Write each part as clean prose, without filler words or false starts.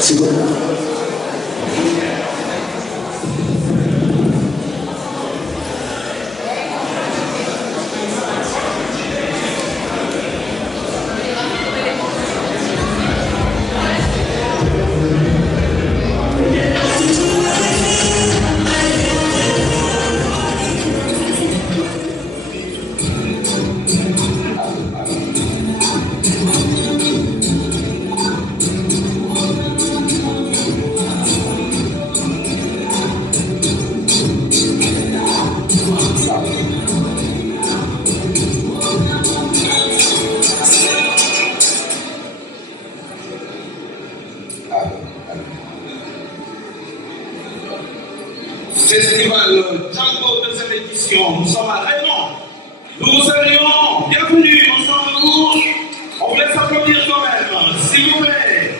C'est bon. Festival Jambo de cette édition. Nous sommes à Raymond. Nous vous saluons. Bienvenue. Bonsoir à vous. On vous laisse applaudir quand même, s'il vous plaît.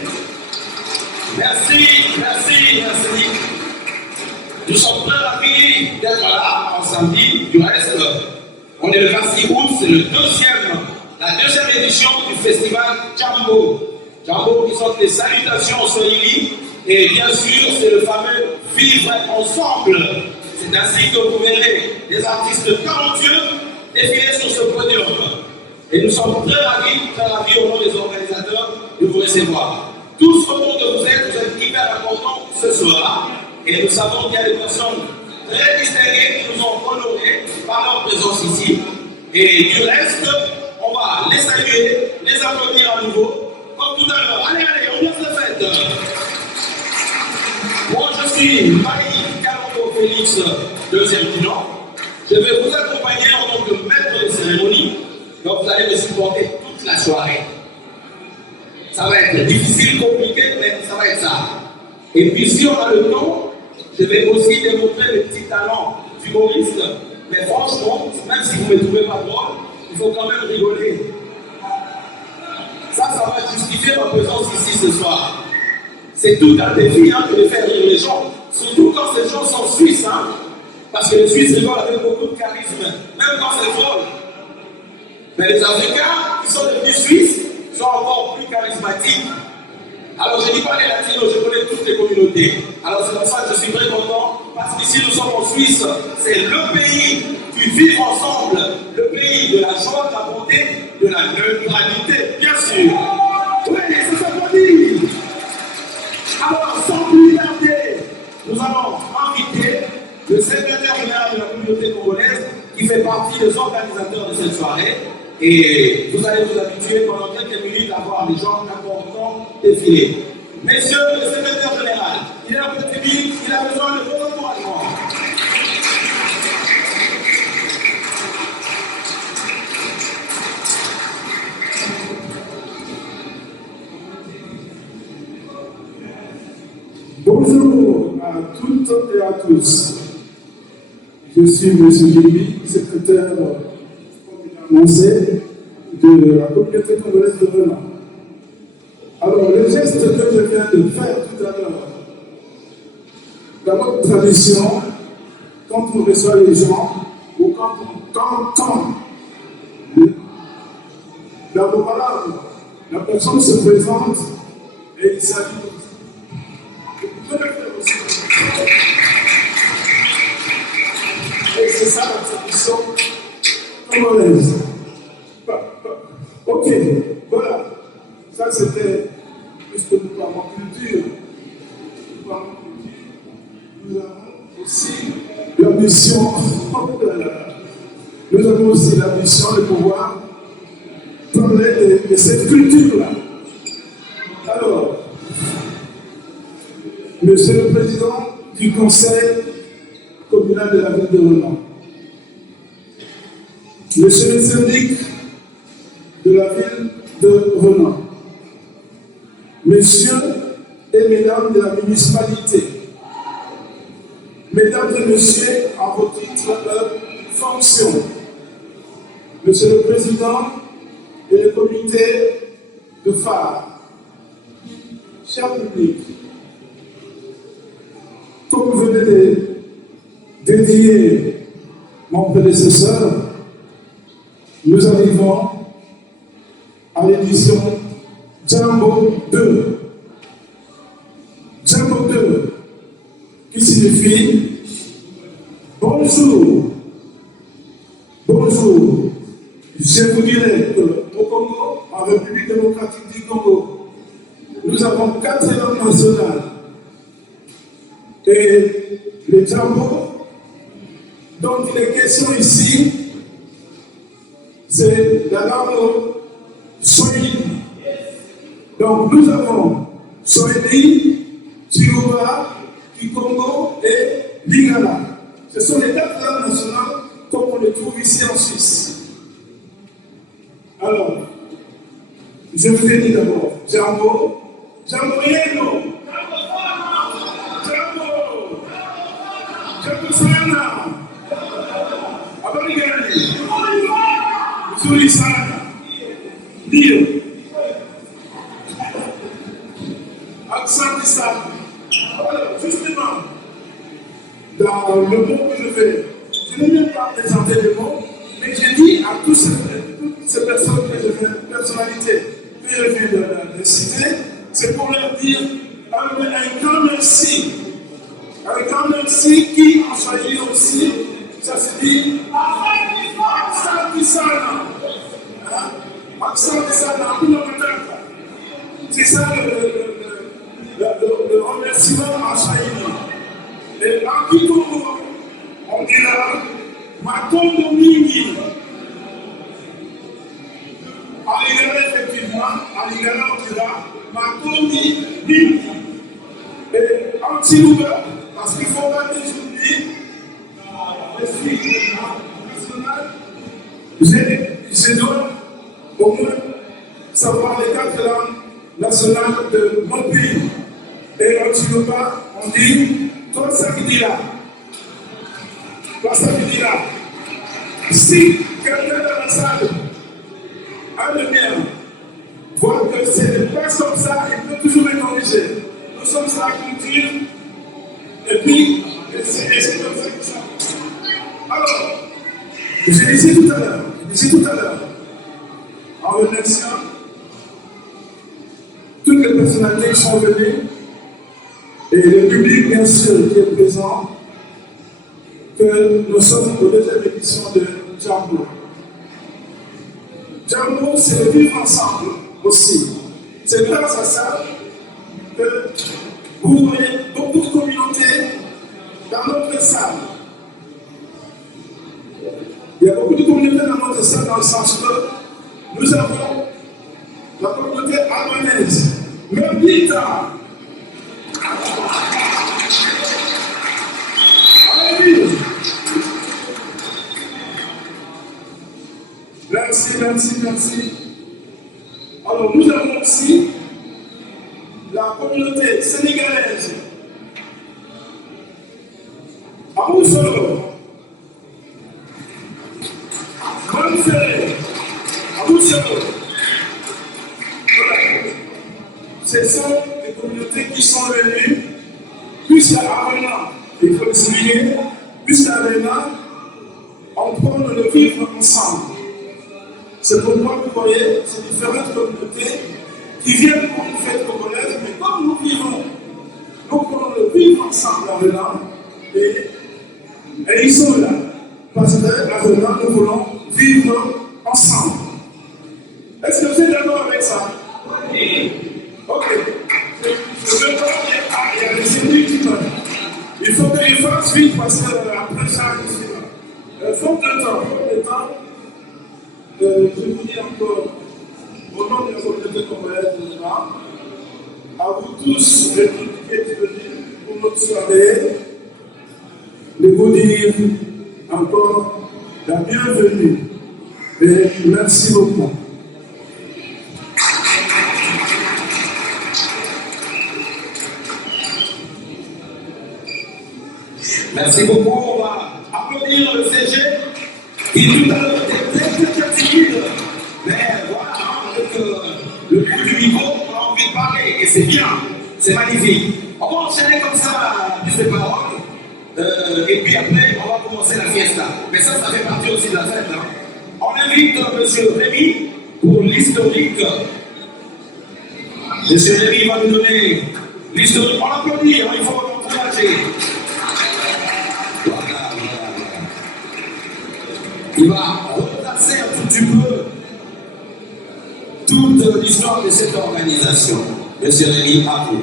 Merci, merci, merci. Nous sommes très ravis d'être là en samedi. Du reste, on est le 26 août, c'est la deuxième édition du festival Jambo. Jambo qui sont les salutations au Swahili. Et bien sûr, c'est le fameux vivre ensemble. C'est ainsi que vous verrez des artistes talentueux défiler sur ce podium. Et nous sommes très ravis au nom des organisateurs de vous recevoir. Tous autant que vous êtes hyper importants ce soir. Et nous savons qu'il y a des personnes très distinguées qui nous ont honorés par leur présence ici. Et du reste, on va les saluer, les applaudir à nouveau, comme tout à l'heure. Allez, on lance la fête. Moi, je suis Maï Kalando Félix, deuxième bilan. Je vais vous accompagner en tant que maître de cérémonie. Donc, vous allez me supporter toute la soirée. Ça va être difficile, compliqué, mais ça va être ça. Et puis, si on a le temps, je vais aussi démontrer mes petits talents d'humoriste. Mais franchement, même si vous ne me trouvez pas drôle, il faut quand même rigoler. Ça va justifier ma présence ici ce soir. C'est tout un défi que de faire rire les gens, surtout quand ces gens sont suisses, parce que les Suisses rigolent avec beaucoup de charisme, même quand c'est drôle. Mais les Africains qui sont devenus Suisses sont encore plus charismatiques. Alors je ne dis pas les Latinos, je connais toutes les communautés. Alors c'est pour ça que je suis très content, parce qu'ici nous sommes en Suisse, c'est le pays du vivre ensemble, le pays de la joie, de la bonté, de la neutralité, bien sûr. Oui, c'est ça qu'on dit. Alors, sans plus tarder, nous allons inviter le secrétaire général de la communauté congolaise qui fait partie des organisateurs de cette soirée. Et vous allez vous habituer pendant quelques minutes à voir les gens importants défiler. Messieurs, le secrétaire général, il est un peu timide, il a besoin de vos encouragements. Bonjour à toutes et à tous. Je suis M. Jérémy, secrétaire annoncé de la communauté congolaise de Renan. Alors, le geste que je viens de faire tout à l'heure, dans notre tradition, quand on reçoit les gens, ou quand on entend la personne se présente et il s'agit et c'est ça la tradition congolaise. Ok, voilà. Ça c'était, puisque nous parlons culture, nous avons aussi la mission, de pouvoir parler de cette culture-là. Alors, Monsieur le Président du Conseil communal de la ville de Renan, Monsieur le syndic de la ville de Renan, Messieurs et Mesdames de la municipalité, Mesdames et Messieurs en vos titres de fonction, Monsieur le Président et le comité de phare, cher public, comme vous venez de dédier mon prédécesseur, nous arrivons à l'édition Jambo 2. signifie bonjour. Bonjour. Je vous dirais qu'au Congo, en République démocratique du Congo, nous avons 4 langues nationales. Et les Djambo, dont il est question ici, c'est la langue Swahili. Donc nous avons Swahili, Chiluba, Kikongo et Lingala. Ce sont les 4 langues nationales comme on les trouve ici en Suisse. Alors, je vous ai dit d'abord, Djambo, Djambo Yeno, Djambo Sana, Abarigani, Zuri Sana, Dio, Accent Issa. Alors, justement, dans le mot que je fais, je n'ai même pas présenté le mot, mais j'ai dit à toutes ces personnes que je fais, personnalités que je viens de citer, c'est pour leur dire un grand merci. Un grand merci qui en Swahili aussi, ça se dit Accent Issa. Accent Issa, c'est ça le remerciement en Swahili. Et en Kikongo, on dira Matondo Mingi. En Lingala, effectivement, en Lingala, on dira Matondi Mingi. Et en Chiluba, parce qu'il ne faut pas oublier l'esprit national, je dois au moins savoir les 4 langues nationales de mon pays. Et en Chiluba, on dit Tosa Kidira. Tosa Kidira. Si quelqu'un dans la salle, un de mes voit que ce n'est pas comme ça, il peut toujours me corriger. Nous sommes sur la culture, et puis, c'est comme ça que ça. Alors, je disais tout à l'heure, en remerciant toutes les personnalités qui sont venues, et le public, bien sûr, qui est présent, que nous sommes aux 2e édition de Djambo. Djambo, c'est le vivre ensemble aussi. C'est grâce à ça que vous voyez beaucoup de communautés dans notre salle. Il y a beaucoup de communautés dans notre salle dans le sens que nous avons la communauté albanaise, même Bita. Merci. Alors, nous avons aussi la communauté sénégalaise. Amoussolo, Mansere, Amoussolo. Voilà. Ce sont les communautés qui sont venues, jusqu'à Arena, il faut le souligner, jusqu'à Arena, on prend le vivre ensemble. C'est pourquoi vous voyez ces différentes communautés qui viennent pour une fête congolaise, mais comme nous vivons, nous prenons le vivre ensemble à Arena, et ils sont là. Parce qu'à Arena, nous voulons vivre ensemble. Est-ce que vous êtes d'accord avec ça? Oui. Ok. Je veux pas dire, il y a des ennemis qui parlent. Il faut que je fasse vite parce qu'après ça, je suis là. Faute de temps, je vous dis encore, au nom de la communauté congolaise de Lima, à vous tous, les publics qui êtes venus pour notre soirée, de vous dire encore la bienvenue. Et merci beaucoup. Merci beaucoup. On va applaudir le CG qui tout à l'heure était très timide. Mais voilà, avec le bout du micro, on a envie de parler et c'est bien, c'est magnifique. On va enchaîner comme ça, plus de paroles. Et puis après, on va commencer la fiesta. Mais ça fait partie aussi de la fête. Hein. On invite M. Rémi pour l'historique. M. Rémi va nous donner l'historique. On l'applaudit, hein, il faut l'encourager. Il va retracer un tout petit peu toute l'histoire de cette organisation. Monsieur Rémi, à vous.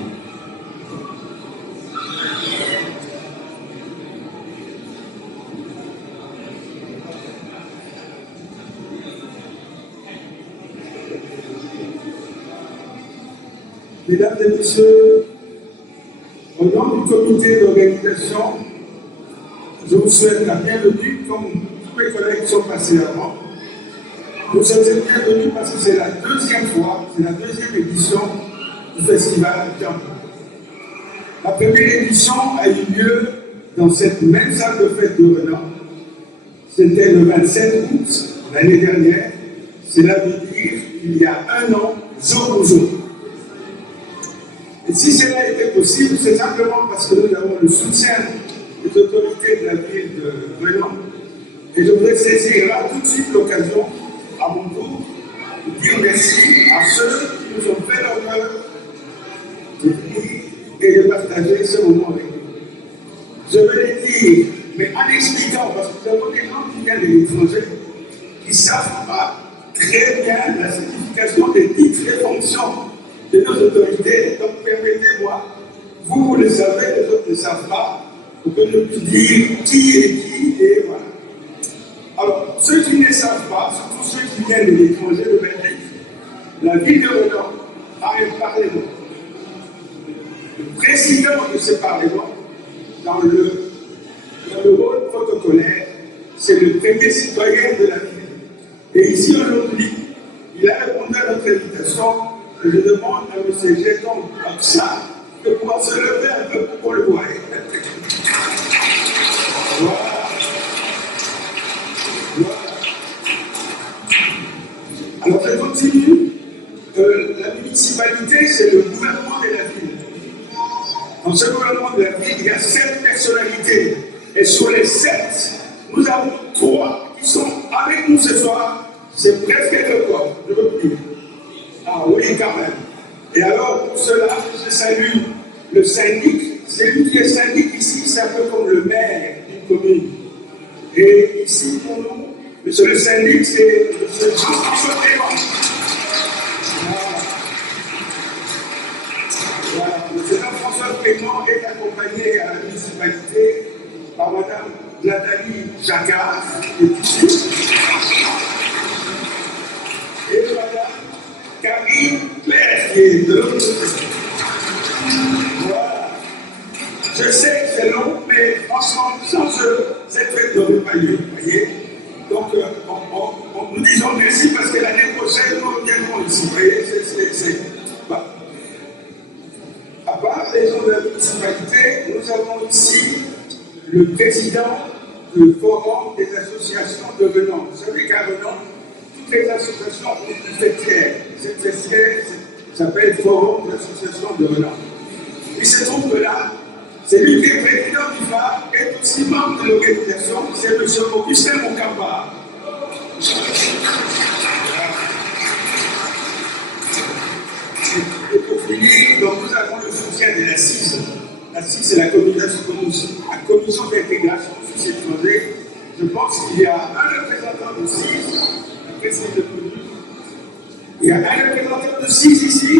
Mesdames et messieurs, au nom du comité d'organisation, je vous souhaite la bienvenue, comme tous mes collègues qui sont passés avant. Vous êtes bienvenus parce que c'est la deuxième fois, c'est la deuxième édition du festival Jambo. La première édition a eu lieu dans cette même salle de fête de Renan. C'était le 27 août l'année dernière. Cela veut dire il y a un an, jour pour jour. Et si cela était possible, c'est simplement parce que nous avons le soutien des autorités de la ville de Renan. Et je voudrais saisir là tout de suite l'occasion, à mon tour, de dire merci à ceux qui nous ont fait l'honneur de venir et de partager ce moment avec nous. Je vais les dire, mais en expliquant, parce que nous avons des gens qui viennent de l'étranger, qui ne savent pas très bien la signification des titres et fonctions de nos autorités. Donc permettez-moi, vous le savez, les autres ne savent pas, pour que je puisse dire qui est qui et voilà. Alors, ceux qui ne savent pas, surtout ceux qui viennent de l'étranger de Belgique, la ville de Renan a un parlement. Le président de ce parlement, dans le rôle protocolaire, c'est le premier citoyen de la ville. Et ici aujourd'hui, il a répondu à notre invitation. Je demande à M. Géton Aksa de pouvoir se lever un peu pour le voir. Voilà. Alors je continue. La municipalité, c'est le gouvernement de la ville. Dans ce gouvernement de la ville, il y a 7 personnalités. Et sur les 7, nous avons 3 qui sont avec nous ce soir. C'est presque le corps, je veux dire. Ah oui, quand même. Et alors, pour cela, je salue le syndic. Celui qui est syndic ici, c'est un peu comme le maire d'une commune. Et ici, pour nous, monsieur le syndic, c'est M. Jean-François Clément. Voilà. M. Jean-François Clément est accompagné à la municipalité par Mme Nathalie Jacquard, qui est ici, et Mme Camille Claire, qui est de l'autre côté. Voilà. Je sais que c'est long, mais franchement, sans eux, cette fête n'aurait pas lieu. Voyez. Donc, nous disons merci parce que l'année prochaine, nous reviendrons ici. Vous voyez, voilà. À part les gens de la municipalité, nous avons ici le président du forum des associations de Renan. Vous savez qu'à Renan, toutes les associations ont une fêtière. Cette fêtière s'appelle Forum des associations de Renan. Il se trouve que là, c'est lui qui est président du FAR et aussi membre de l'organisation, c'est M. Augustin Moukamba. Et pour finir, donc nous avons le soutien de la CIS. La CIS, c'est la commission d'intégration des étrangers. Je pense qu'il y a un représentant de CIS, après c'est le premier. Il y a un représentant de CIS ici.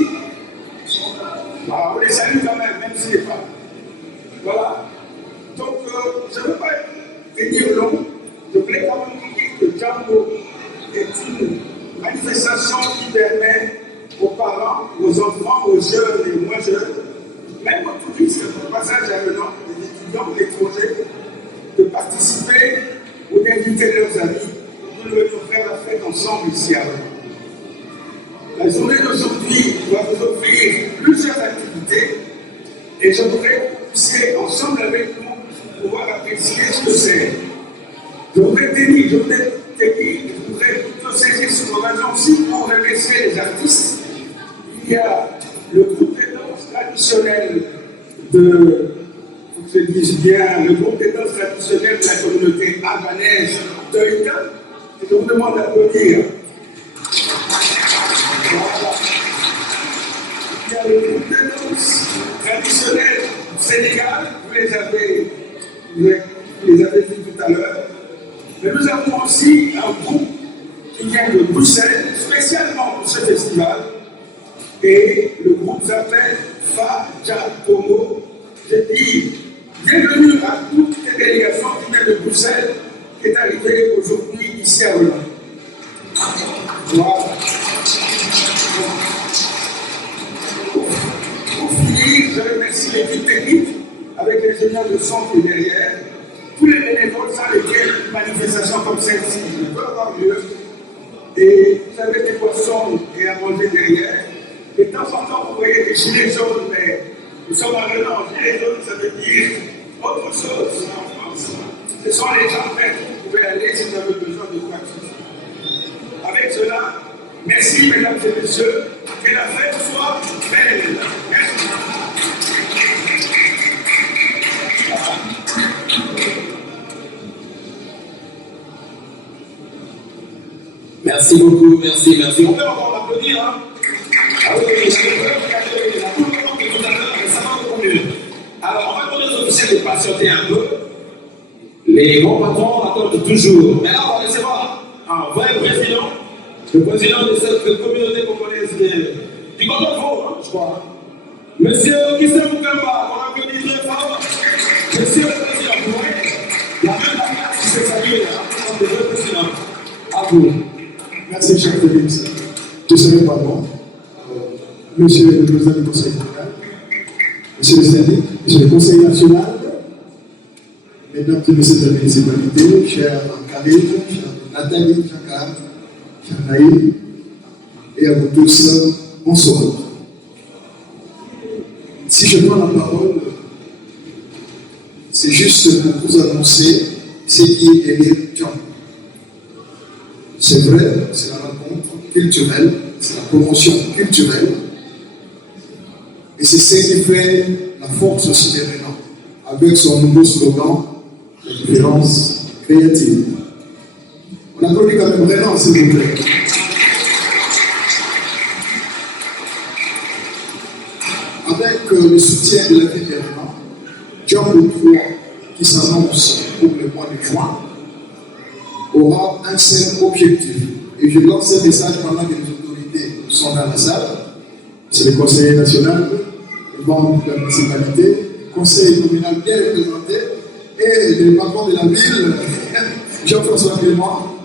Alors, on les salue quand même s'il n'est pas. Voilà. Donc, je ne veux pas venir long. Je voulais quand même dire que Jambo est une manifestation qui permet aux parents, aux enfants, aux jeunes et aux moins jeunes, même aux touristes, au passage à Renan, des étudiants de l'étranger, de participer ou d'inviter leurs amis pour venir faire la fête ensemble ici à Renan. La journée d'aujourd'hui va vous offrir plusieurs activités et je voudrais pousser ensemble avec nous pour pouvoir apprécier ce que c'est. Je voudrais plutôt saisir cette occasion aussi pour remercier les artistes. Il y a le groupe de danse traditionnel de, faut que je dise bien, le groupe de danse traditionnel de la communauté albanaise d'Oïta, que je vous demande d'applaudir. Voilà. Il y a le groupe de danse traditionnel du Sénégal, vous les avez vus tout à l'heure. Mais nous avons aussi un groupe qui vient de Bruxelles, spécialement pour ce festival. Et le groupe s'appelle Fajakomo. Je dis bienvenue à toutes les délégations qui viennent de Bruxelles, qui est arrivée aujourd'hui ici à Hollande. Voilà. Pour finir, je remercie l'équipe technique avec l'ingénieur de son qui est derrière, tous les bénévoles sans lesquels une manifestation comme celle-ci ne peut avoir lieu. Et vous avez des poissons et à manger derrière. Et de temps en temps, vous voyez des gilets jaunes, mais nous sommes en Hollande. Gilets jaunes, ça veut dire autre chose en France. Ce sont les gens prêts que vous pouvez aller si vous avez besoin de quoi que ce soit. Avec cela, merci mesdames et messieurs. Que la fête soit belle. Merci. Merci beaucoup, merci. On peut encore l'applaudir, hein? Ah oui, il y a tout le monde de tout à l'heure, mais ça va beaucoup mieux. Alors, on va demander aux officiels de patienter un peu. Les grands patrons attendent toujours. Mais là, on va recevoir un vrai président, le président de cette communauté congolaise du canton de Vaud, hein, je crois. Monsieur Christian Moukamba, on applaudit très fort. Monsieur le président, vous voyez, il y a même la classe qui s'est saluée, hein, comme le président. À vous. Merci, cher Félix. Je ne serai pas bon. Monsieur le président du Conseil fédéral, Monsieur le syndic, Monsieur le Conseil national, Mesdames et Messieurs de la municipalité, chers Karim, chers Nathalie, Chakar, chers Naïm, et à vous tous, bonsoir. Si je prends la parole, c'est juste pour vous annoncer ce qui est lié John. C'est vrai, c'est la rencontre culturelle, c'est la promotion culturelle, et c'est ce qui fait la force aussi des Rénans, avec son nouveau slogan, la différence créative. On applaudit quand même Rénan, s'il vous plaît. Avec le soutien de la ville des Rénans, John 3, qui s'annonce pour le mois de juin, aura un seul objectif. Et je lance ce message pendant que les autorités sont dans la salle. C'est le conseiller national, le membre de la municipalité, le conseil communal bien représenté et le patron de la ville, Jean-François Clément.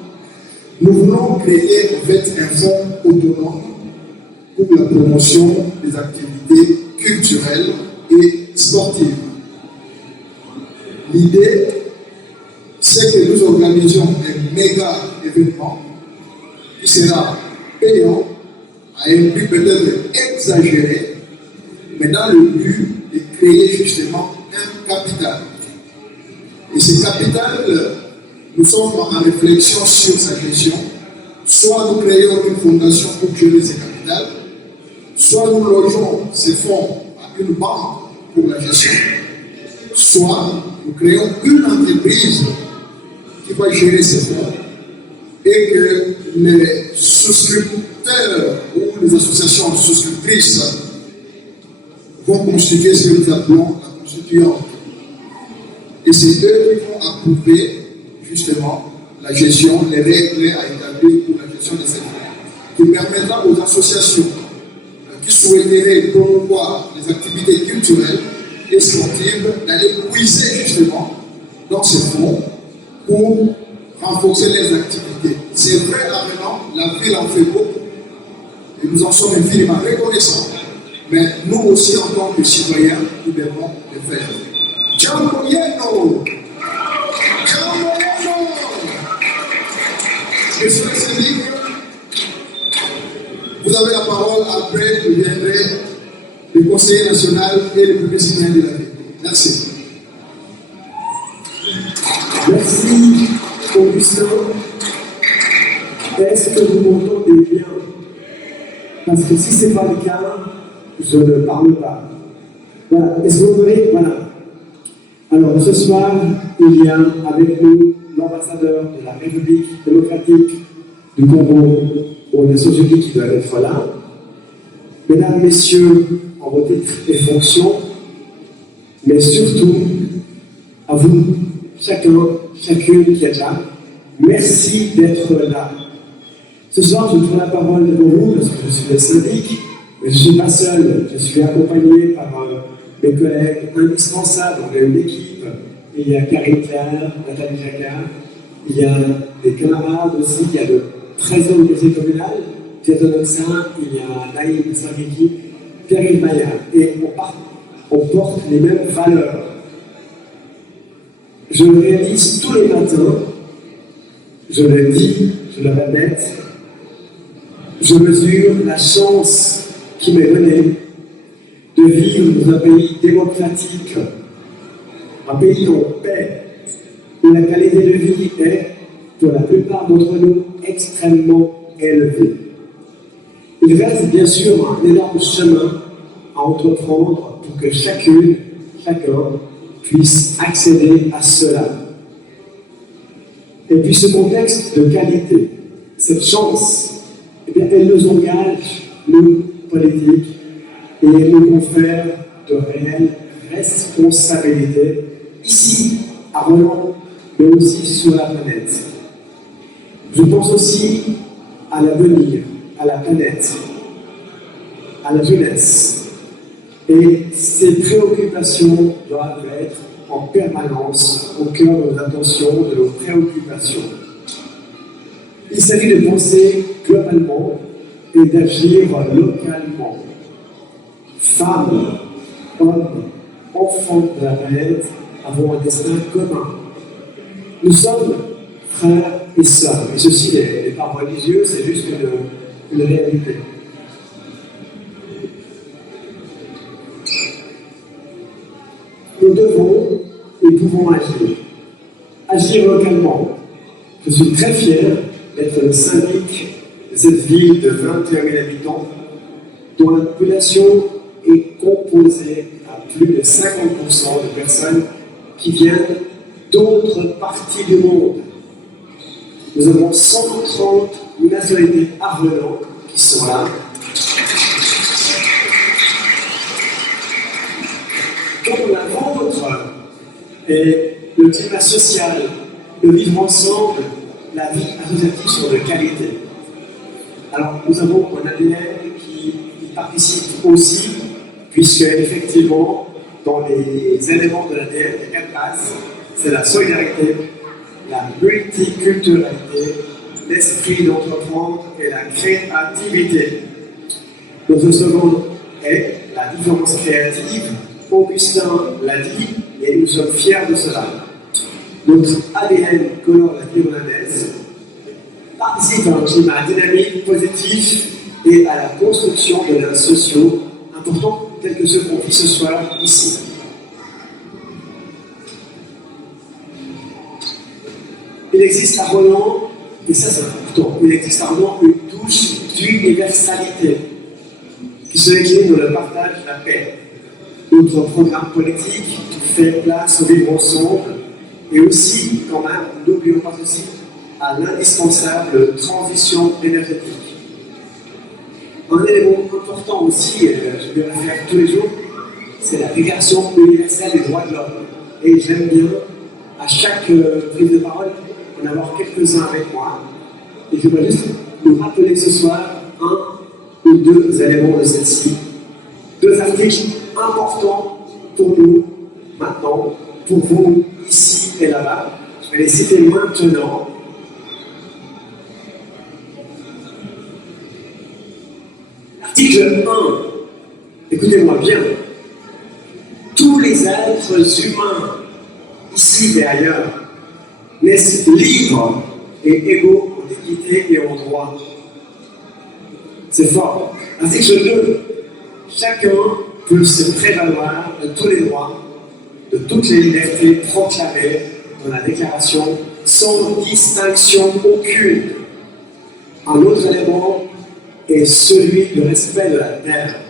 Nous voulons créer en fait un fonds autonome pour la promotion des activités culturelles et sportives. L'idée, c'est que nous organisions un méga événement qui sera payant à un prix peut-être exagéré, mais dans le but de créer justement un capital. Et ce capital, nous sommes en réflexion sur sa gestion. Soit nous créons une fondation pour gérer ce capital, soit nous logeons ces fonds à une banque pour la gestion, soit nous créons une entreprise qui va gérer ces fonds et que les souscripteurs ou les associations souscriptrices vont constituer ce que nous appelons la constituante. Et c'est eux qui vont approuver justement la gestion, les règles à établir pour la gestion de ces fonds, qui permettra aux associations qui souhaiteraient promouvoir les activités culturelles et sportives d'aller puiser justement dans ces fonds pour renforcer les activités. C'est vrai, là maintenant, la ville en fait beaucoup et nous en sommes infiniment reconnaissants, mais nous aussi en tant que citoyens, nous devons le faire. Ciao Moyeno! Ciao Moyeno! Monsieur le syndic, vous avez la parole, après je viendrai le conseiller national et le premier citoyen de la ville. Merci. Merci, Augustin. Est-ce que vous m'entendez bien? Parce que si ce n'est pas le cas, je ne parle pas. Voilà. Est-ce que vous m'entendez? Voilà. Alors, ce soir, il y a avec nous l'ambassadeur de la République démocratique du Congo aux Nations Unies qui doit être là. Mesdames, Messieurs, en vos titres et fonctions, mais surtout à vous, chacun, chacune qui est là, merci d'être là. Ce soir, je prends la parole devant vous parce que je suis le syndic, mais je ne suis pas seul. Je suis accompagné par mes collègues indispensables. On a une équipe. Il y a Karine Claire, Nathalie Jacquard. Il y a des camarades aussi. Il y a le président du conseil communal, Jason Oxin. Il y a Naïm Sariki, Pierre Maya. Et on porte les mêmes valeurs. Je le réalise tous les matins. Je le dis, je le répète. Je mesure la chance qui m'est donnée de vivre dans un pays démocratique, un pays en paix, où la qualité de vie est, pour la plupart d'entre nous, extrêmement élevée. Il reste bien sûr un énorme chemin à entreprendre pour que chacun puisse accéder à cela. Et puis ce contexte de qualité, cette chance, eh bien, elle nous engage, nous, politiques, et elle nous confère de réelles responsabilités, ici, à Roland, mais aussi sur la planète. Je pense aussi à l'avenir, à la planète, à la jeunesse. Et ces préoccupations doivent être en permanence au cœur de nos attentions, de nos préoccupations. Il s'agit de penser globalement et d'agir localement. Femmes, hommes, enfants de la planète avons un destin commun. Nous sommes frères et sœurs. Et ceci n'est pas religieux, c'est juste une réalité. Nous devons et pouvons agir. Agir localement. Je suis très fier d'être le syndic de cette ville de 21 000 habitants, dont la population est composée à plus de 50% de personnes qui viennent d'autres parties du monde. Nous avons 130 nationalités à Roland qui sont là. Comme la vôtre et le climat social, le vivre ensemble, la vie associative sont de qualité. Alors nous avons un ADN qui y participe aussi, puisque effectivement, dans les éléments de l'ADN, les 4 bases, c'est la solidarité, la multiculturalité, l'esprit d'entreprendre et la créativité. Notre slogan est la différence créative. Augustin l'a dit et nous sommes fiers de cela. Notre ADN colore la vie hollandaise, participe à un climat dynamique, positif et à la construction de liens sociaux importants tels que ceux qu'on vit ce soir ici. Il existe à Roland, et ça c'est important, il existe à Roland une touche d'universalité qui se décline dans le partage de la paix. Notre programme politique fait place au vivre ensemble et aussi, quand même, n'oublions pas ceci, à l'indispensable transition énergétique. Un élément important aussi, je vais référer tous les jours, c'est la Déclaration universelle des droits de l'homme. Et j'aime bien, à chaque prise de parole, en avoir quelques-uns avec moi. Et je voudrais juste nous rappeler ce soir un ou deux éléments de celle-ci. 2 articles importants pour nous, maintenant, pour vous, ici et là-bas. Je vais les citer maintenant. Article 1. Écoutez-moi bien. Tous les êtres humains, ici et ailleurs, naissent libres et égaux en dignité et en droit. C'est fort. Article 2. Chacun peut se prévaloir de tous les droits, de toutes les libertés proclamées dans la déclaration, sans distinction aucune. Un autre élément est celui du respect de la Terre.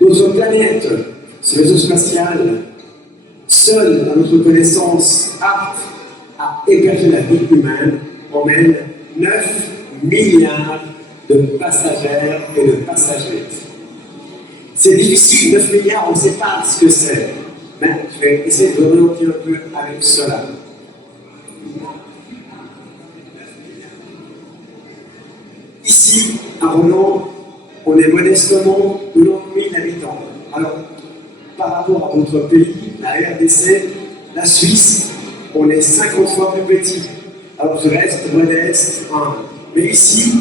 Notre planète, ce réseau spatial, seul à notre connaissance apte à héberger la vie humaine, emmène 9 milliards de passagères et de passagers. C'est difficile, 9 milliards, on ne sait pas ce que c'est. Mais je vais essayer de remonter un peu avec cela. Ici, à Roland, on est modestement 90 000 habitants. Alors, par rapport à votre pays, la RDC, la Suisse, on est 50 fois plus petit. Alors je reste modeste, humble. Mais ici,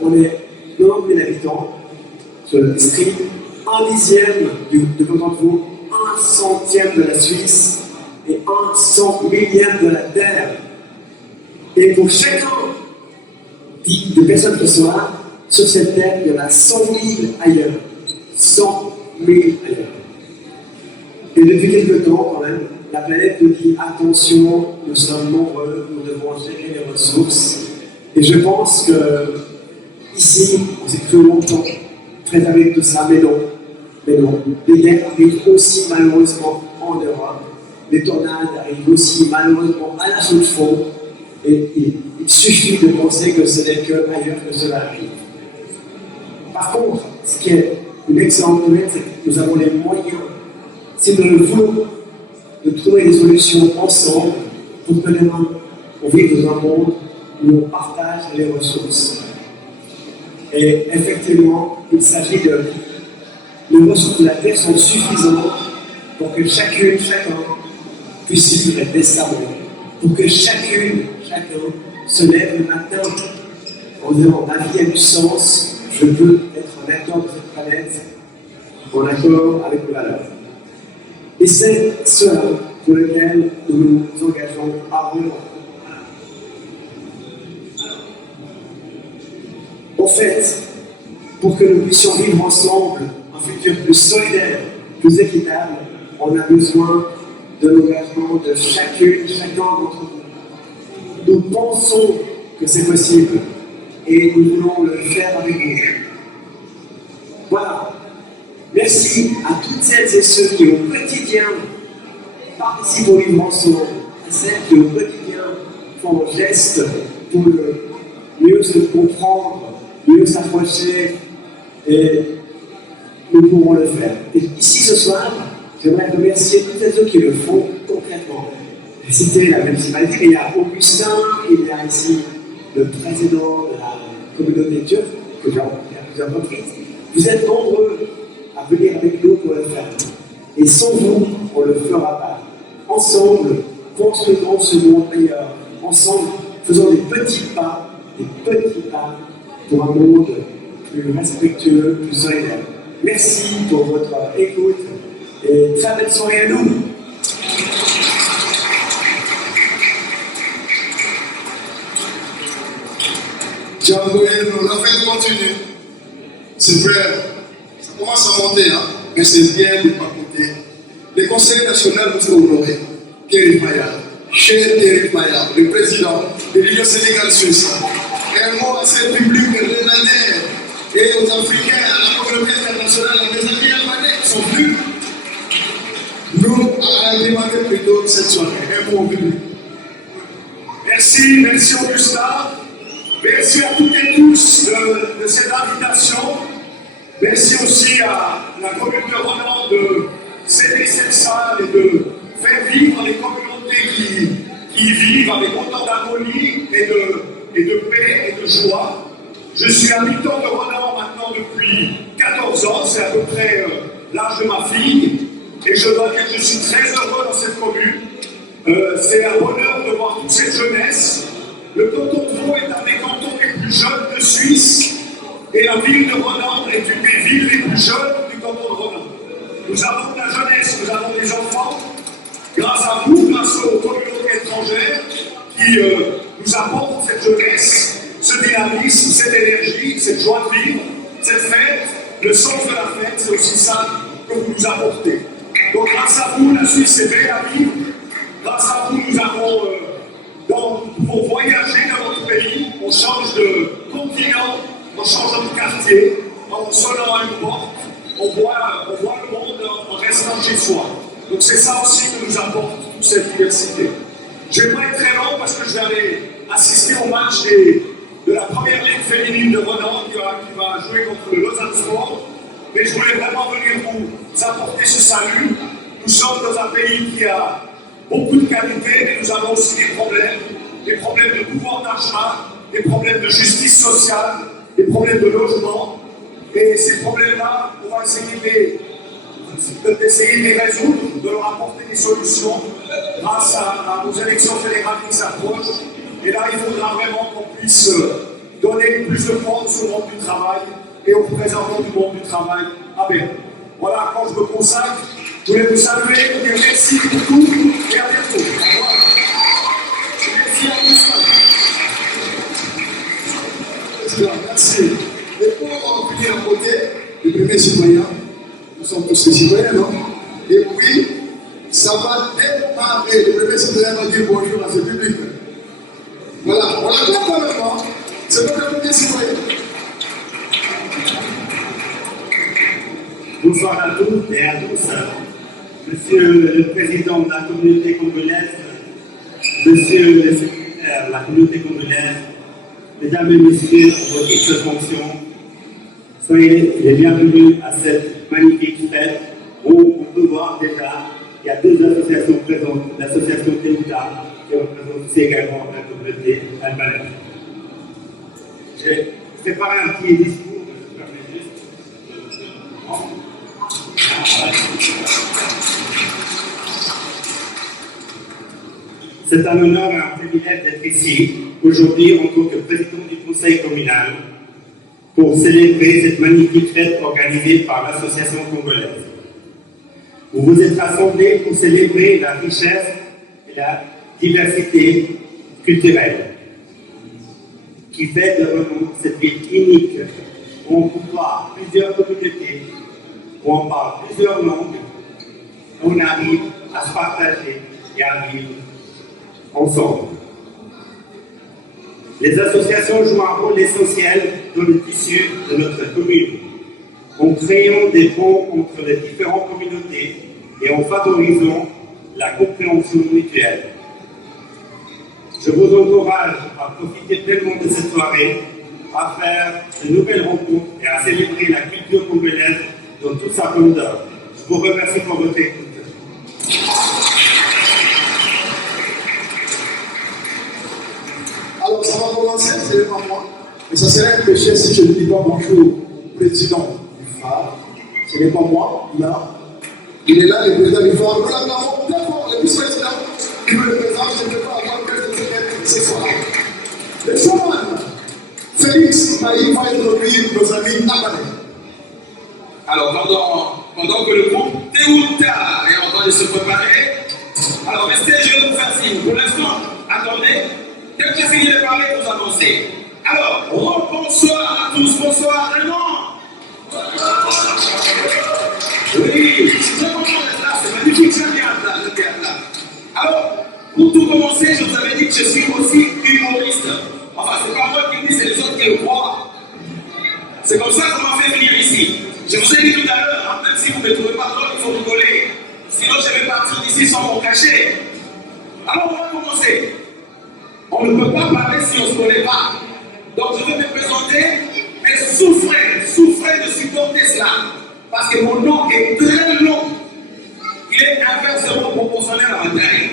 on est 90 000 habitants sur le district, 1/10 de Contentou, 1/100e de la Suisse et 1/100 millième de la Terre. Et pour chacun de personnes qui sont là, sur cette terre, il y en a 100 000 ailleurs. 100 000 ailleurs. Et depuis quelque temps, quand même, la planète nous dit attention, nous sommes nombreux, nous devons gérer les ressources. Et je pense que ici, on s'est cru longtemps très avec tout ça, mais non. Mais non. Les guerres arrivent aussi malheureusement en Europe. Les tornades arrivent aussi malheureusement à la chaux de fond. Et il suffit de penser que ce n'est qu'ailleurs que cela arrive. Par contre, ce qui est une excellente nouvelle, c'est que nous avons les moyens, si nous le voulons, de trouver des solutions ensemble pour que demain, on vive dans un monde où on partage les ressources. Et effectivement, il s'agit de les ressources de la terre sont suffisantes pour que chacun puisse vivre décemment, pour que chacun se lève le matin en disant ma vie a du sens, je veux être un acteur de cette planète en accord avec mes valeurs. Et c'est cela pour lequel nous nous engageons à Roland. En fait, pour que nous puissions vivre ensemble un futur plus solidaire, plus équitable, on a besoin de l'engagement de chacun d'entre vous. Nous pensons que c'est possible et nous voulons le faire avec vous. Voilà. Merci à toutes celles et ceux qui au quotidien participent au vivre ensemble, à celles qui au quotidien font un geste pour mieux se comprendre, mieux s'approcher, et nous pourrons le faire. Et ici ce soir, j'aimerais remercier toutes celles et ceux qui le font concrètement. C'était la municipalité, mais il y a Augustin, il y a ici le président de la communauté turque, que j'ai rencontré à plusieurs reprises. Vous êtes nombreux à venir avec nous pour le faire. Et sans vous, on ne le fera pas. Ensemble, construisons ce monde meilleur. Ensemble, faisons des petits pas pour un monde plus respectueux, plus solidaire. Merci pour votre écoute et très belle soirée à nous. La fête continue. C'est vrai, ça commence à monter, hein, mais c'est bien de ne pas compter. Les conseillers nationaux nous sont honorés. Thierry Paya, cher Thierry Paya, le président de l'Union sénégale suisse. Et un mot à cette public rwandais et aux Africains, à la communauté internationale, à mes amis albanais qui sont venus nous alimenter plutôt cette soirée. Un mot au public. Merci Augustin. Merci à toutes et tous de cette invitation. Merci aussi à la commune de Roland de céder cette salle et de faire vivre les communautés qui vivent avec autant d'harmonie et de paix et de joie. Je suis habitant de Roland maintenant depuis 14 ans, c'est à peu près l'âge de ma fille. Et je dois dire que je suis très heureux dans cette commune. C'est un bonheur de voir toute cette jeunesse. Le canton de Vaud est un des cantons les plus jeunes de Suisse et la ville de Roland est une des villes les plus jeunes du canton de Roland. Nous avons de la jeunesse, nous avons des enfants, grâce à vous, grâce aux communautés étrangères qui nous apportent cette jeunesse, ce dynamisme, cette énergie, cette joie de vivre, cette fête. Le sens de la fête, c'est aussi ça que vous nous apportez. Donc grâce à vous, la Suisse est belle à vivre. Grâce à vous, nous avons... pour voyager dans notre pays, on change de continent, on change de quartier, en sonnant à une porte, on voit le monde en restant chez soi. Donc c'est ça aussi que nous apporte toute cette diversité. Je ne vais pas être très long parce que je vais aller assister au match de la première ligue féminine de Roland qui va jouer contre le Lausanne Sport. Mais je voulais vraiment venir vous apporter ce salut. Nous sommes dans un pays qui a beaucoup de qualités, mais nous avons aussi des problèmes de pouvoir d'achat, des problèmes de justice sociale, des problèmes de logement. Et ces problèmes-là, on va essayer de les résoudre, de leur apporter des solutions grâce aux élections fédérales qui s'approchent. Et là, il faudra vraiment qu'on puisse donner plus de force au monde du travail et aux représentants du monde du travail. Amen. Voilà, quand je me consacre, je voulais vous saluer, vous dire merci pour tout et à bientôt. Au revoir. Merci à tous. Merci. Et pour finir en côté, les premiers citoyens, nous sommes tous des citoyens, non? Et puis, ça va démarrer. Le premier citoyen va dire bonjour à ce public. Voilà, on l'attend quand même, hein? C'est notre premier citoyen. Bonsoir à toutes et à tous. Monsieur le Président de la communauté congolaise, Monsieur le secrétaire de la communauté congolaise, Mesdames et Messieurs, en vos titres de fonction, soyez les bienvenus à cette magnifique fête où on peut voir déjà, il y a deux associations présentes, l'association Teluta qui représente aussi également la communauté albanaise. J'ai préparé un petit discours, je me permets juste. C'est un honneur et un privilège d'être ici aujourd'hui en tant que président du conseil communal pour célébrer cette magnifique fête organisée par l'association congolaise. Vous vous êtes rassemblés pour célébrer la richesse et la diversité culturelle qui fait de Renon cette ville unique où on côtoie plusieurs communautés, où on parle plusieurs langues, où on arrive à se partager et à vivre ensemble. Les associations jouent un rôle essentiel dans le tissu de notre commune, en créant des ponts entre les différentes communautés et en favorisant la compréhension mutuelle. Je vous encourage à profiter pleinement de cette soirée, à faire de nouvelles rencontres et à célébrer la culture congolaise dans toute sa grandeur. Je vous remercie pour votre écoute. Alors, ça va commencer, ce n'est pas moi. Mais ça serait un péché si je ne dis pas bonjour au président du phare. Ce n'est pas moi, là. Il est là, le président du phare. Nous l'acclamons bien fort, le vice-président. Il me le présente, je ne peux pas avoir que de ce soir. Le showman, Félix Maï, va introduire nos amis albanais. Alors, pendant que le groupe Teluta est en train de se préparer, alors restez, je vais vous faire signe. Pour l'instant, attendez. Dès que j'ai fini de parler, vous avancez. Alors, bonsoir à tous, bonsoir Raymond. Oui, je comprends là, c'est magnifique, j'aime bien là, le théâtre là. Alors, pour tout commencer, je vous avais dit que je suis aussi humoriste. Enfin, c'est pas moi qui le dis, c'est les autres qui le croient. C'est comme ça qu'on m'a fait venir ici. Je vous ai dit tout à l'heure, hein, même si vous ne me trouvez pas drôle, il faut rigoler. Sinon, je vais partir d'ici sans mon cachet. Alors, on va commencer. On ne peut pas parler si on ne se connaît pas. Donc, je vais me présenter, mais souffrez de supporter cela. Parce que mon nom est très long. Il est inversement proportionnel à ma taille.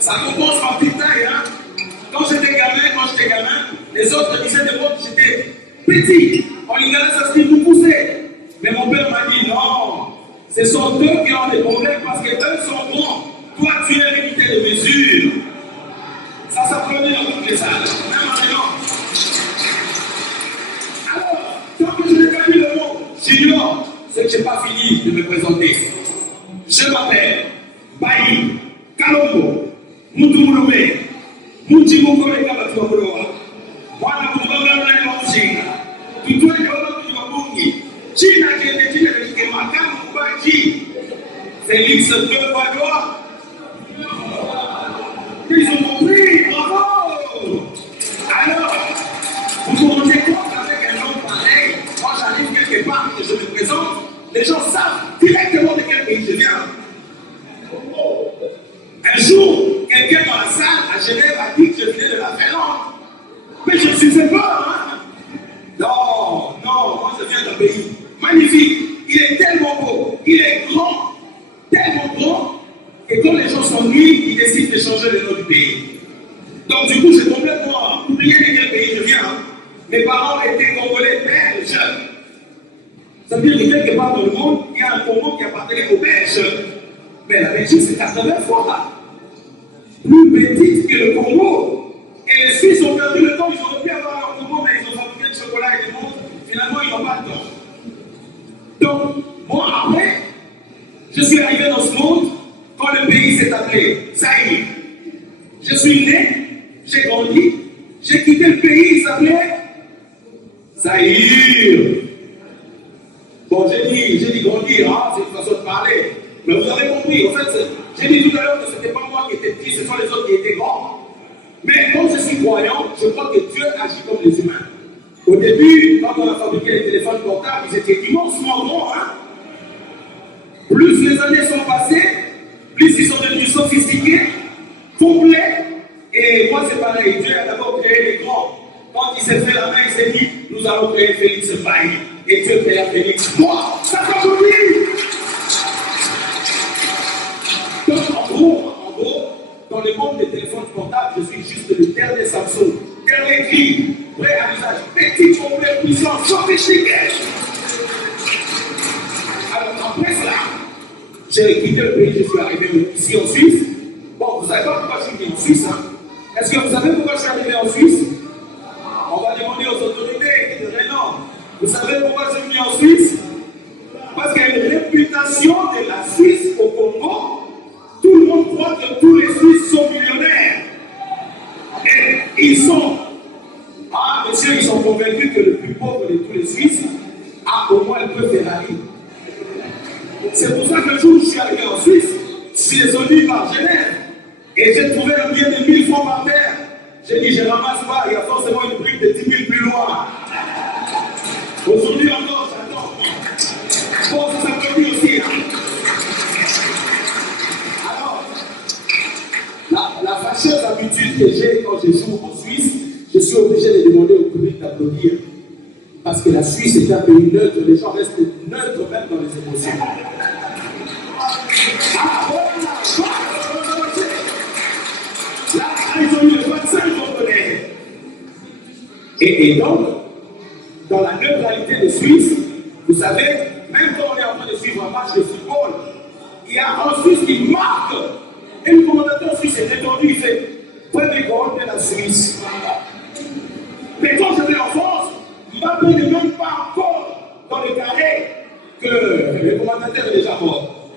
Ça compense ma petite taille, hein. Quand j'étais gamin, les autres disaient de moi que j'étais petit. En Lingala, ça se dit vous poussez. Mais mon père m'a dit non. Ce sont eux qui ont des problèmes parce qu'eux sont grands. Toi, tu es limité de mesure. Ça s'apprenait dans toutes les salles, même en Lyon. Alors, tant que je n'ai pas dit le mot junior, c'est que je n'ai pas fini de me présenter. Je m'appelle Bayi Kalongo Mutumulome Mutimukole Kabatuamuloa. Wana Mutumulome Mujinga. Tutue Yola Mutumabungi. China Kende China Kikema Kamubaji. Félix de Badoa. Ils ont compris, bravo! Alors, vous vous rendez compte avec un nom pareil, quand j'arrive quelque part et que je me présente, les gens savent directement de quel pays je viens. Un jour, quelqu'un dans la salle à Genève a dit que je venais de la Finlande. Mais je ne suis fait peur, hein? Non, moi je viens d'un pays magnifique. Il est tellement beau, il est grand, tellement grand. Et quand les gens s'ennuient, ils décident de changer le nom du pays. Donc du coup, j'ai complètement oublié de quel pays je viens. Mes parents étaient congolais belges. Ça veut dire que quelque part dans le monde, il y a un Congo qui appartenait aux Belges. Mais la Belgique, c'est 80 fois plus petite que le Congo. Et les Suisses ont perdu le temps, ils auraient pu avoir leur Congo, mais ils ont fabriqué du chocolat et des montres. Finalement, ils n'ont pas le temps. Donc, moi, après, je suis arrivé dans ce monde quand le pays s'est appelé Zaïre. Je suis né, j'ai grandi, j'ai quitté le pays, il s'appelait Zaïre. Bon, j'ai dit grandir, hein, c'est une façon de parler. Mais vous avez compris, en fait, j'ai dit tout à l'heure que ce n'était pas moi qui étais petit, ce sont les autres qui étaient grands. Mais comme je suis croyant, je crois que Dieu agit comme les humains. Au début, quand on a fabriqué les téléphones portables, ils étaient immensement grands, hein. Plus les années sont passées, plus ils sont devenus sophistiqués, complets. Et moi, c'est pareil. Dieu a d'abord créé les grands. Quand il s'est fait la main, il s'est dit, nous allons créer Félix Faye. Et Dieu créa Félix. Moi, ça va vous dire. Donc, en gros, dans le monde des téléphones portables, je suis juste le dernier Samsung, dernier cri, prêt à l'usage, petit, complet, puissant, sophistiqué. Alors, après cela, j'ai quitté le pays, je suis arrivé ici en Suisse. Bon, vous savez pas pourquoi je suis venu en Suisse, hein? Est-ce que vous savez pourquoi je suis arrivé en Suisse? On va demander aux autorités qui diraient non. Vous savez pourquoi je suis venu en Suisse? Parce qu'il y a une réputation de la Suisse au Congo. Tout le monde croit que tous les Suisses sont millionnaires. Et ils sont. Ah, monsieur, ils sont convaincus que le plus pauvre de tous les Suisses a au moins un peu Ferrari. C'est pour ça que le jour où je suis arrivé en Suisse, je suis descendu par Genève. Et j'ai trouvé un billet de 1000 francs par terre. J'ai dit, je ne ramasse pas, il y a forcément une brique de 10 000 plus loin. Aujourd'hui encore, j'attends. Bon, ça s'applaudit aussi. Hein. Alors, la fâcheuse habitude que j'ai quand je joue en Suisse, je suis obligé de demander au public d'applaudir. Parce que la Suisse est un pays neutre, les gens restent neutres même dans les émotions. Ah, voilà. Là, ils ont eu le 25 congolais. Et donc, dans la neutralité de Suisse, vous savez, même quand on est en train de suivre un match de football, il y a un Suisse qui marque. Et le commentateur suisse est détendu, il fait premier goal de la Suisse. Mais quand j'étais en France, Mbappé n'est même pas encore dans le carré que le commentateur est déjà mort.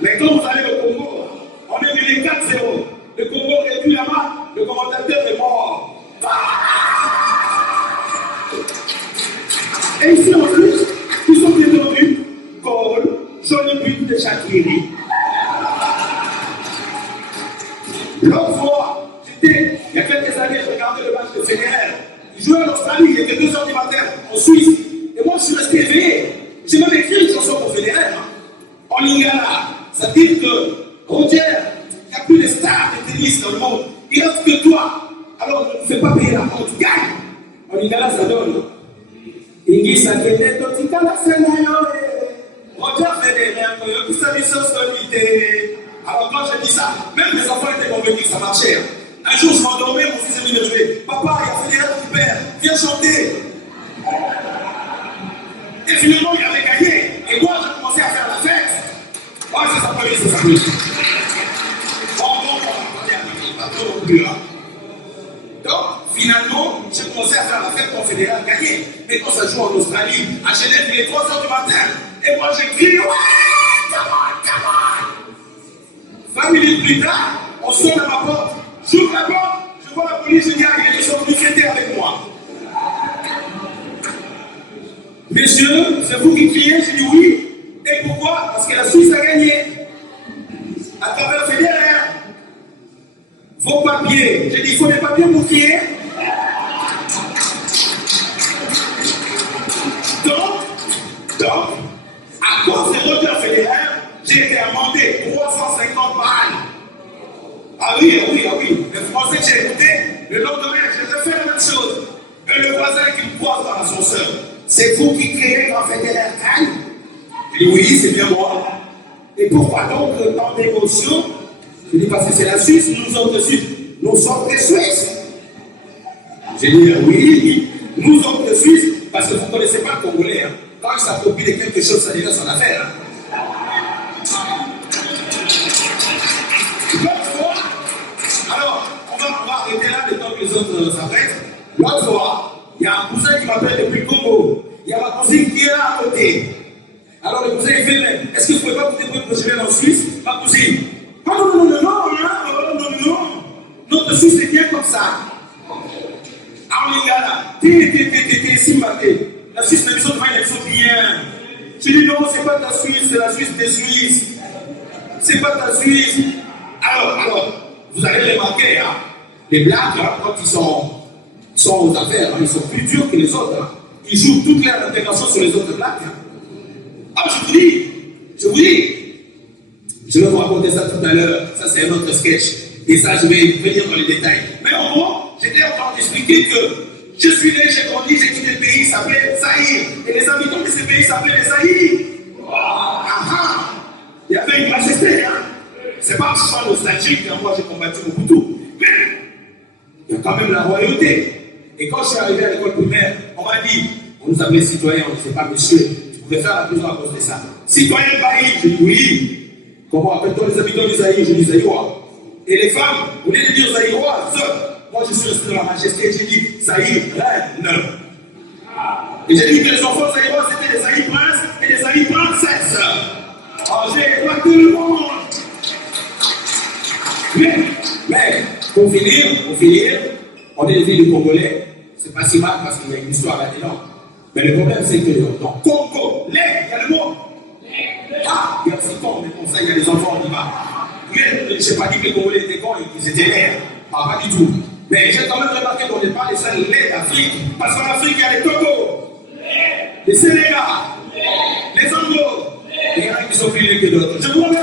Mais quand vous allez au Congo, on est mené 4-0. Le Congo réduit la main, le commentateur est mort. Et ici en plus, ils sont détendus. Cole, joli but de Shaqiri. L'autre fois, il y a quelques années, je regardais le match de Federer. Il jouait en Australie, il était 2h du matin, en Suisse. Et moi, je suis resté éveillé. J'ai même écrit une chanson pour Federer, hein, en lingala. Ça veut dire que, Roger, il n'y a plus de stars de tennis dans le monde. Il reste que toi. Alors, ne fais pas payer la honte. Gagne. En lingala, ça donne. Ingisa kete totikala senayo. Roger Federer, qui s'est mis sur solité. Alors, quand je dis ça, même mes enfants étaient convaincus que ça marchait. Un jour, je m'endormais, mon fils est venu me jouer. Papa, il y a Federer qui perd. Viens chanter. Et finalement, il avait gagné. Et moi, j'ai commencé à faire la fête. Oh, ça s'appelle, ça s'appelle. Donc, finalement, j'ai commencé à faire la fête quand Federer a gagné. Mais quand ça joue en Australie, à Genève, il est 3h du matin. Et moi, j'ai crié, ouais, come on. 20 minutes plus tard, on sonne à ma porte. J'ouvre la porte, je vois la police, je dis, ah, il y a des gens venus fêter avec moi. Messieurs, c'est vous qui criez? Je dis oui. Et pourquoi? Parce que la Suisse a gagné. À travers Federer. Vos papiers. J'ai dit, il faut des papiers pour crier. Donc, à cause de Roger Federer, j'ai été amendé 350 balles. Ah oui. Le français que j'ai écouté, le lendemain, j'ai fait la même chose. Et le voisin qui me croise dans l'ascenseur. C'est vous qui créez quand Federer gagne? Je dis oui, c'est bien moi. Et pourquoi donc tant d'émotions? Je dis parce que c'est la Suisse, nous autres Suisses, nous sommes des Suisses. J'ai dit, oui, nous autres Suisses, parce que vous ne connaissez pas le Congolais, hein. Quand il s'approprie de quelque chose, ça devient son affaire. Hein. L'autre fois, alors, on va arrêter là, le temps que les autres s'arrêtent. L'autre fois, il y a un cousin qui m'appelle depuis le Congo. Il y a ma cousine qui est là à côté. Alors le cousin il fait, mais est-ce que vous ne pouvez pas vous débrouiller pour que je vienne en Suisse? Ma cousine, ah non, notre Suisse est bien comme ça. Ah les gars là, t'es simbaté. La Suisse, les autres, ils sont bien. Je dis non, c'est pas ta Suisse, c'est la Suisse des Suisses. C'est pas ta Suisse. Alors, vous allez remarquer, hein, les Blacks, hein, quand ils sont aux affaires, hein, ils sont plus durs que les autres. Hein. Ils jouent toute leur intégration sur les autres Blacks. Hein. Ah, je vous dis, je vais vous raconter ça tout à l'heure. Ça, c'est un autre sketch. Et ça, je vais venir dans les détails. Mais en gros, j'étais en train d'expliquer que je suis né, j'ai grandi, j'ai quitté le pays, ça s'appelait Zaïre. Et les habitants de ce pays s'appelaient les Zaïre. Il y avait une majesté, hein. C'est pas que je sois nostalgique, hein. Moi j'ai combattu beaucoup tout. Mais il y a quand même la royauté. Et quand je suis arrivé à l'école primaire, on m'a dit, on nous appelait citoyens, on ne disait pas monsieur. Tu pouvais faire la prison à cause de ça. Citoyen Baï, je dis oui. Comment appelle-t-on les habitants du Zaïre? Je dis Zaïrois. Et les femmes, au lieu de dire Zaïrois, moi je suis resté dans la majesté, j'ai dit Zaïre, reine. Et j'ai dit que les enfants Zaïrois c'était des Zaïre princes et des Zaïre princesses. Oh, j'ai éclaté le monde. Mais, pour finir, on est des îles Congolais, c'est pas si mal parce qu'il y a une histoire là-dedans. Mais le problème, c'est que dans Congo, il y a le mot. Ah, il y a aussi con, mais pour ça, il y a des enfants qui va. Mais je n'ai pas dit que les Congolais étaient cons et qu'ils étaient laids. Pas du tout. Mais j'ai quand même remarqué qu'on n'est pas les seuls laids d'Afrique. Parce qu'en Afrique, il y a les Togo, les Sénégal, les Anglo. Il y en a qui sont plus laids que d'autres. Je vous remercie.